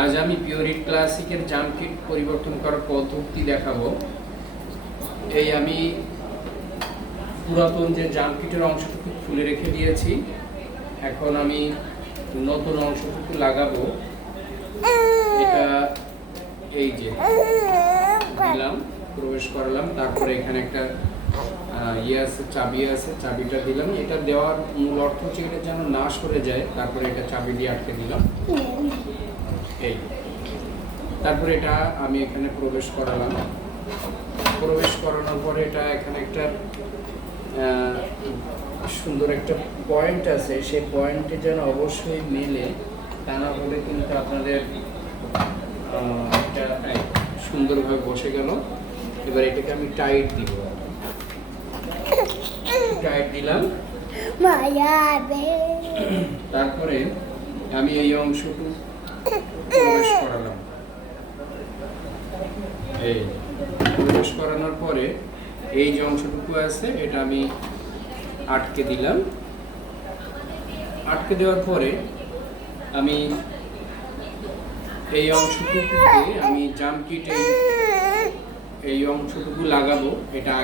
আজ আমি Pureit ক্লাসিকের jump kit পরিবর্তন করার পদ্ধতি দেখাবো। এই আমি পুরাতন যে জাম্প কিটের অংশটুকু খুলে রেখে দিয়েছি, এখন আমি নতুন অংশটুকু লাগাবো। এটা এই যে দিলাম, প্রবেশ করালাম, তারপরে এখানে একটা আছে, চাবি আছে, চাবিটা দিলাম। এটা দেওয়ার মূল অর্থ হচ্ছে এটা যেন না সরে যায়, তারপরে এটা চাবি দিয়ে আটকে দিলাম। এই তারপরে এটা আমি এখানে প্রবেশ করালাম। প্রবেশ করানোর পরে এটা এখানে একটা সুন্দর একটা পয়েন্ট আছে, সেই পয়েন্টে যেন অবশ্যই মেলে, তা না হলে কিন্তু আপনাদের এটা সুন্দরভাবে বসে গেল। এবার এটাকে আমি টাইট দিব, টাইট দিলাম। তারপরে আমি এই অংশটুকু প্রবেশ করালাম। এই প্রবেশ করানোর পরে এই যে অংশটুকু আছে এটা আমি আটকে দিলাম। আটকে দেওয়ার পরে আমি এই অংশটুকুকে আমি জাম্প কিট এই অংশটুকু লাগাবো। এটা